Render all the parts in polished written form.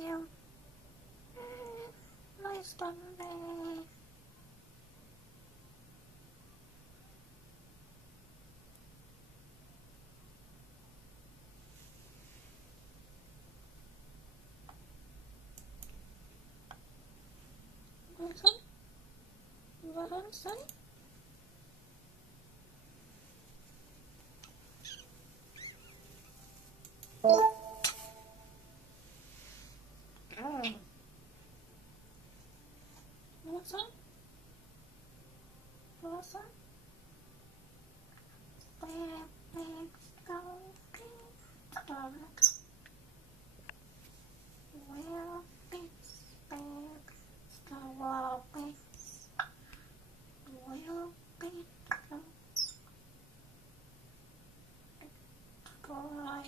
you. My stomach. Listen. Listen. Listen. Listen. Well, it's big, the world is will be like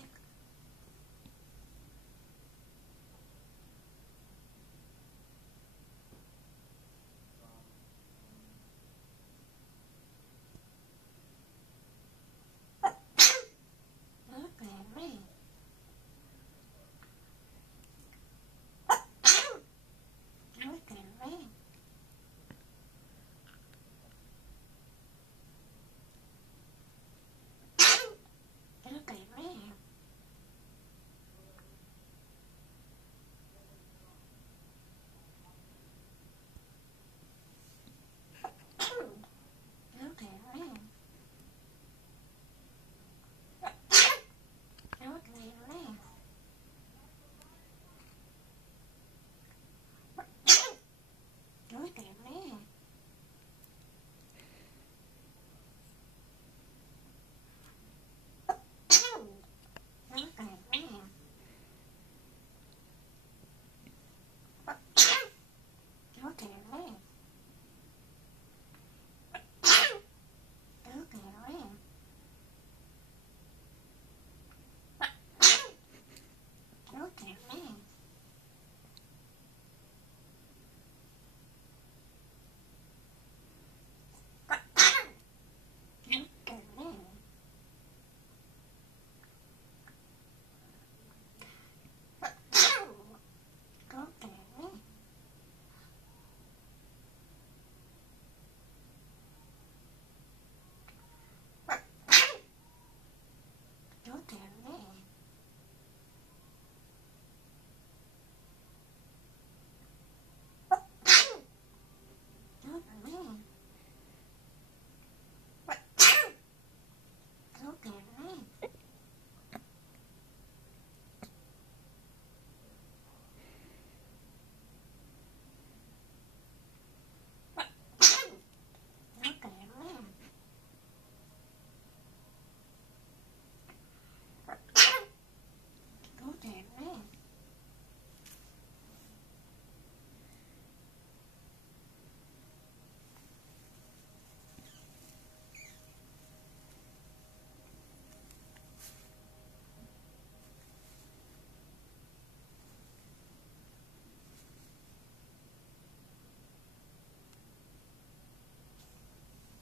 look at me. Look at me. Look at me. Look at me. Look at me. Look at me. Look at me. Look at me. Look at me. Look at me. Look at me. Look at me. Look at me. Look at me. Look at me. Look at me. Look at me.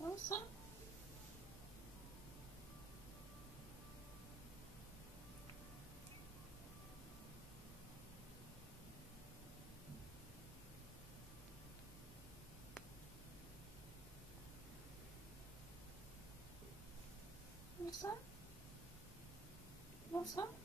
Listen. Listen. Listen.